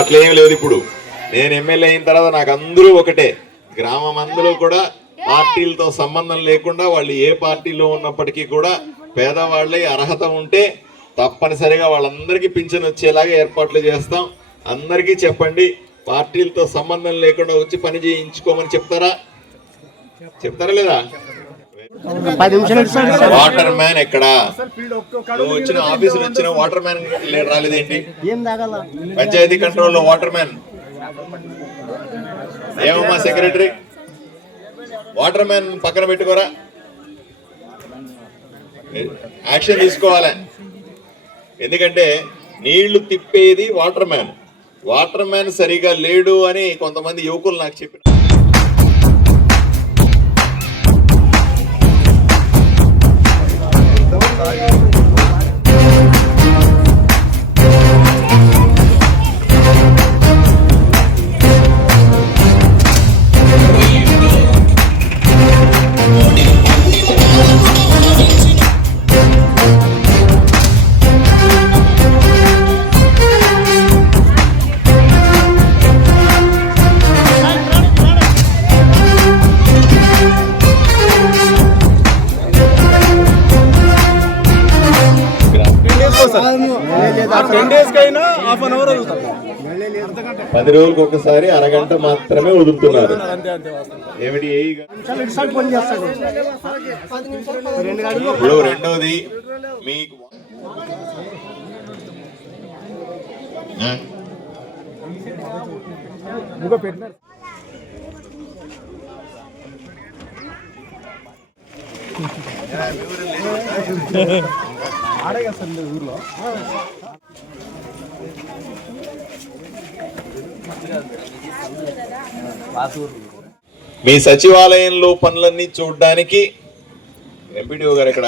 అట్లేం లేదు. ఇప్పుడు నేను ఎమ్మెల్యే అయిన తర్వాత నాకు అందరూ ఒకటే. గ్రామం అందరూ కూడా పార్టీలతో సంబంధం లేకుండా వాళ్ళు ఏ పార్టీలో ఉన్నప్పటికీ కూడా పేదవాళ్ళే అర్హత ఉంటే తప్పనిసరిగా వాళ్ళందరికీ పింఛన్ వచ్చేలాగా ఏర్పాట్లు చేస్తాం. అందరికీ చెప్పండి, పార్టీలతో సంబంధం లేకుండా వచ్చి పని చేయించుకోమని చెప్తారా లేదా? వాటర్ మ్యాన్ ఎక్కడా? నువ్వు వచ్చిన ఆఫీసులు వచ్చిన వాటర్ మ్యాన్ రాలేదేంటి? పంచాయతీ కంట్రోల్లో వాటర్ మ్యాన్ ఏమమ్మా? సెక్రటరీ వాటర్ మ్యాన్ పక్కన పెట్టుకోరా, యాక్షన్ తీసుకోవాలి. ఎందుకంటే నీళ్లు తిప్పేది వాటర్ మ్యాన్. వాటర్ మ్యాన్ సరిగా లేడు అని కొంతమంది యువకులు నాకు చెప్పిన. హాఫ్ అన్ అవర్ 10 రోజులకు ఒకసారి అరగంట మాత్రమే వదులుతున్నారు. ఏమిటి? ఇప్పుడు రెండోది మీకు ఊర్లో మీ సచివాలయంలో పనులన్నీ చూడడానికి ఎంపీడీఓ గారు ఎక్కడ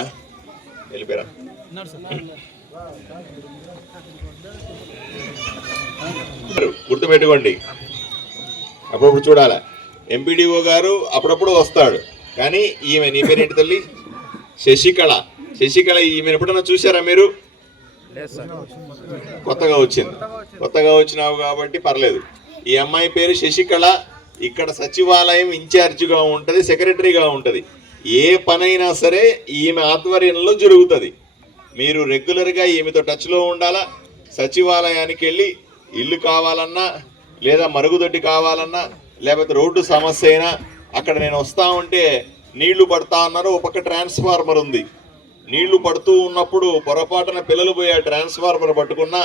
వెళ్ళిపోయారా? గుర్తుపెట్టుకోండి, అప్పుడప్పుడు చూడాలా. ఎంపీడీఓ గారు అప్పుడప్పుడు వస్తాడు, కానీ ఈమె, నీ పేరేంటి తల్లి? శశికళ. ఈమె ఎప్పుడన్నా చూసారా మీరు? కొత్తగా వచ్చినావు కాబట్టి పర్లేదు. ఈ అమ్మాయి పేరు శశికళ. ఇక్కడ సచివాలయం ఇన్ఛార్జిగా ఉంటుంది, సెక్రటరీగా ఉంటుంది. ఏ పనైనా సరే ఈమె ఆధ్వర్యంలో జరుగుతుంది. మీరు రెగ్యులర్గా ఈమెతో టచ్లో ఉండాలా. సచివాలయానికి వెళ్ళి ఇల్లు కావాలన్నా, లేదా మరుగుదొడ్డి కావాలన్నా, లేకపోతే రోడ్డు సమస్య అయినా, అక్కడ నేను వస్తా ఉంటే నీళ్లు పడతా అన్నారు, ఒక పక్క ట్రాన్స్ఫార్మర్ ఉంది. నీళ్లు పడుతూ ఉన్నప్పుడు పొరపాటున పిల్లలు పోయి ఆ ట్రాన్స్ఫార్మర్ పట్టుకున్నా,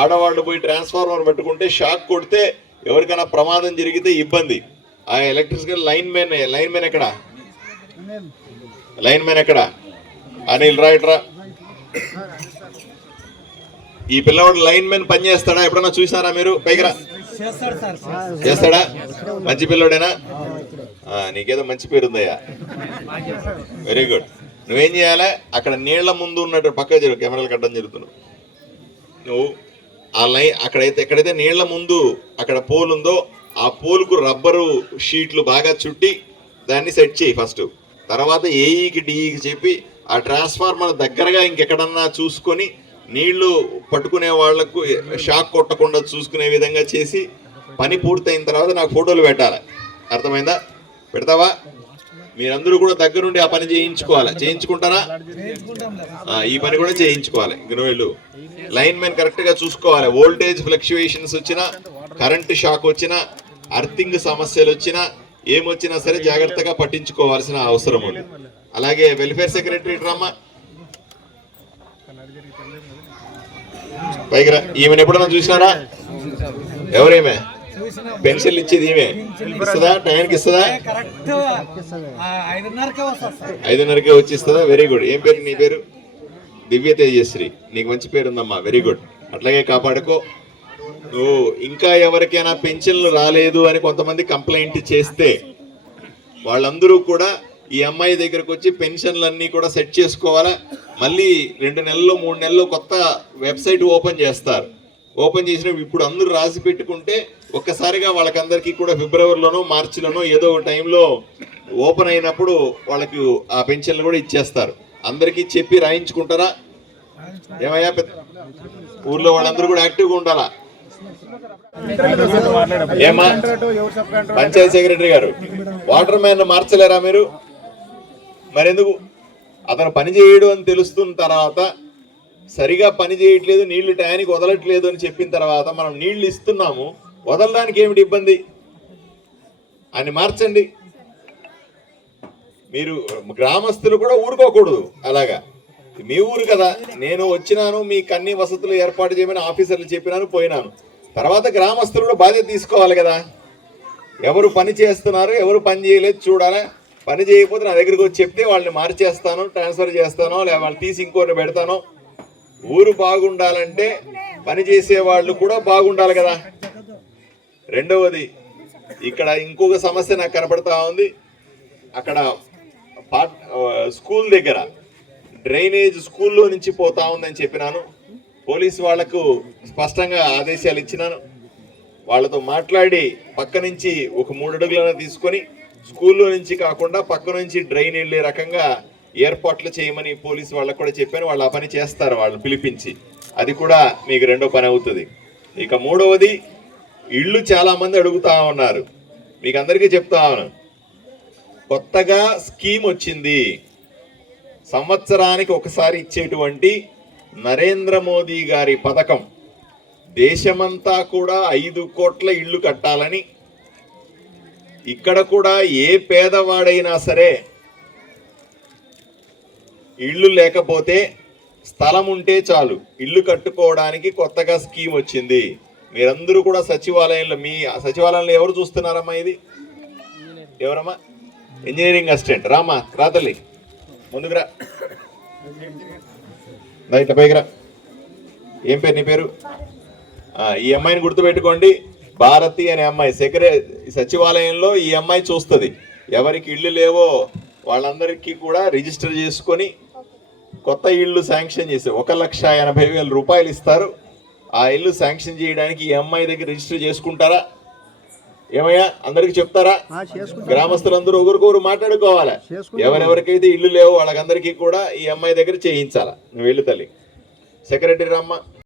ఆడవాళ్ళు పోయి ట్రాన్స్ఫార్మర్ పట్టుకుంటే షాక్ కొడితే ఎవరికైనా ప్రమాదం జరిగితే ఇబ్బంది. ఆ ఎలక్ట్రిసిటీ లైన్ మ్యాన్ ఎక్కడ? అనిల్ రైట్రా. ఈ పిల్లవాడు లైన్ మ్యాన్ పని చేస్తాడా? ఎప్పుడన్నా చూసారా మీరు? పైకిరా. చేస్తాడా? మంచి పిల్లవాడేనా? నీకేదో మంచి పేరుందయ్యా, వెరీ గుడ్. నువ్వేం చేయాలి? అక్కడ నీళ్ల ముందు ఉన్నట్టు పక్క జరుగు, కెమెరాలు కట్టడం జరుగుతున్నావు. నువ్వు ఆ లైన్ ఎక్కడైతే నీళ్ల ముందు అక్కడ పోల్ ఉందో ఆ పోల్కు రబ్బరు షీట్లు బాగా చుట్టి దాన్ని సెట్ చేయి ఫస్ట్. తర్వాత ఏఈకి డిఈకి చెప్పి ఆ ట్రాన్స్ఫార్మర్ దగ్గరగా ఇంకెక్కడన్నా చూసుకొని నీళ్లు పట్టుకునే వాళ్లకు షాక్ కొట్టకుండా చూసుకునే విధంగా చేసి పని పూర్తయిన తర్వాత నాకు ఫోటోలు పెట్టాలి. అర్థమైందా? పెడతావా? మీరందరూ కూడా దగ్గరుండి ఆ పని చేయించుకుంటారా? ఈ పని కూడా చేయించుకోవాలి. వెళ్ళు. లైన్ మ్యాన్ కరెక్ట్ గా చూసుకోవాలి. వోల్టేజ్ ఫ్లక్చుయేషన్స్ వచ్చినా, కరెంటు షాక్ వచ్చినా, అర్థింగ్ సమస్యలు వచ్చినా, ఏమొచ్చినా సరే జాగ్రత్తగా పట్టించుకోవాల్సిన అవసరం ఉంది. అలాగే వెల్ఫేర్ సెక్రటరీ డ్రామా పైకి రా. ఈమెను ఎప్పుడన్నా చూసినారా? ఎవరేమే? పెన్షన్ ఇచ్చేది ఈమె. ఇస్తుందా? టైంకి ఇస్తుందా? 5:30కే వచ్చి ఇస్తుందా? Very good. ఏం పేరు నీ పేరు? దివ్య తేజశ్రీ. నీకు మంచి పేరు ఉందమ్మా, వెరీ గుడ్. అట్లాగే కాపాడుకో. నువ్వు ఇంకా ఎవరికైనా పెన్షన్లు రాలేదు అని కొంతమంది కంప్లైంట్ చేస్తే వాళ్ళందరూ కూడా ఈ అమ్మాయి దగ్గరకు వచ్చి పెన్షన్లన్నీ కూడా సెట్ చేసుకోవాలా. మళ్ళీ 2 నెలలు 3 నెలలు కొత్త వెబ్సైట్ ఓపెన్ చేస్తారు. ఓపెన్ చేసినప్పుడు ఇప్పుడు అందరూ రాసి పెట్టుకుంటే ఒక్కసారిగా వాళ్ళకందరికీ కూడా ఫిబ్రవరిలోనో మార్చిలోనో ఏదో టైంలో ఓపెన్ అయినప్పుడు వాళ్ళకి ఆ పెన్షన్లు కూడా ఇచ్చేస్తారు. అందరికీ చెప్పి రాయించుకుంటారా? ఏమయ్యా, ఊర్లో వాళ్ళందరూ కూడా యాక్టివ్గా ఉండాలా. ఏమా పంచాయతీ సెక్రటరీ గారు, వాటర్ మ్యాన్ మార్చలేరా మీరు? మరెందుకు? అతను పని చేయడు అని తెలుస్తున్న తర్వాత, సరిగా పని చేయట్లేదు, నీళ్లు టయానికి వదలట్లేదు అని చెప్పిన తర్వాత మనం నీళ్లు ఇస్తున్నాము, వదలడానికి ఏమిటి ఇబ్బంది? అని మార్చండి. మీరు గ్రామస్తులు కూడా ఊరుకోకూడదు. అలాగా మీ ఊరు కదా, నేను వచ్చినాను, మీకు అన్ని వసతులు ఏర్పాటు చేయమని ఆఫీసర్లు చెప్పినాను, పోయినాను. తర్వాత గ్రామస్తులు కూడా బాధ్యత తీసుకోవాలి కదా. ఎవరు పని చేస్తున్నారు, ఎవరు పని చేయలేదు చూడాలా. పని చేయకపోతే నా దగ్గరికి వచ్చి చెప్తే వాళ్ళని మార్చేస్తాను, ట్రాన్స్ఫర్ చేస్తానో, లేదా వాళ్ళు తీసి ఇంకోరిని పెడతాను. ఊరు బాగుండాలంటే పని చేసే వాళ్ళు కూడా బాగుండాలి కదా. రెండవది, ఇక్కడ ఇంకొక సమస్య నాకు కనపడతా ఉంది. అక్కడ స్కూల్ దగ్గర డ్రైనేజ్ స్కూల్లో నుంచి పోతా ఉందని చెప్పినాను. పోలీసు వాళ్లకు స్పష్టంగా ఆదేశాలు ఇచ్చినాను. వాళ్ళతో మాట్లాడి పక్క నుంచి ఒక 3 అడుగులను తీసుకొని స్కూల్లో నుంచి కాకుండా పక్క నుంచి డ్రైన్ వెళ్ళే రకంగా ఏర్పాట్లు చేయమని పోలీసు వాళ్ళకు కూడా చెప్పాను. వాళ్ళు ఆ పని చేస్తారు, వాళ్ళని పిలిపించి. అది కూడా మీకు రెండో పని అవుతుంది. ఇక మూడవది, ఇళ్ళు చాలా మంది అడుగుతా ఉన్నారు. మీకు అందరికీ చెప్తా ఉన్నాను, కొత్తగా స్కీమ్ వచ్చింది. సంవత్సరానికి ఒకసారి ఇచ్చేటువంటి నరేంద్ర మోదీ గారి పథకం. దేశమంతా కూడా 5 కోట్ల ఇళ్ళు కట్టాలని, ఇక్కడ కూడా ఏ పేదవాడైనా సరే ఇళ్ళు లేకపోతే స్థలం ఉంటే చాలు ఇల్లు కట్టుకోవడానికి కొత్తగా స్కీమ్ వచ్చింది. మీరందరూ కూడా సచివాలయంలో, మీ సచివాలయంలో ఎవరు చూస్తున్నారమ్మా? ఇది ఎవరమ్మా? Engineering assistant. రామా, రాతల్లి ముందుకు రా, ఇట్లా పైకి రా. ఏం పేరు నీ పేరు? ఈ అమ్మాయిని గుర్తుపెట్టుకోండి, భారతి అనే అమ్మాయి సచివాలయంలో ఈ అమ్మాయి చూస్తుంది. ఎవరికి ఇళ్ళు లేవో వాళ్ళందరికీ కూడా రిజిస్టర్ చేసుకొని కొత్త ఇళ్ళు శాంక్షన్ చేసి 1,80,000 రూపాయలు ఇస్తారు. ఆ ఇల్లు శాంక్షన్ చేయడానికి ఈ అమ్మాయి దగ్గర రిజిస్టర్ చేసుకుంటారా? ఏమయ్యా, అందరికి చెప్తారా? గ్రామస్తులందరూ ఒకరికొకరు మాట్లాడుకోవాలి. ఎవరెవరికైతే ఇల్లు లేవో వాళ్ళకందరికీ కూడా ఈ అమ్మాయి దగ్గర చేయించాలా. నువ్వు వెళ్ళు తల్లి. సెక్రటరీ రామ్మ.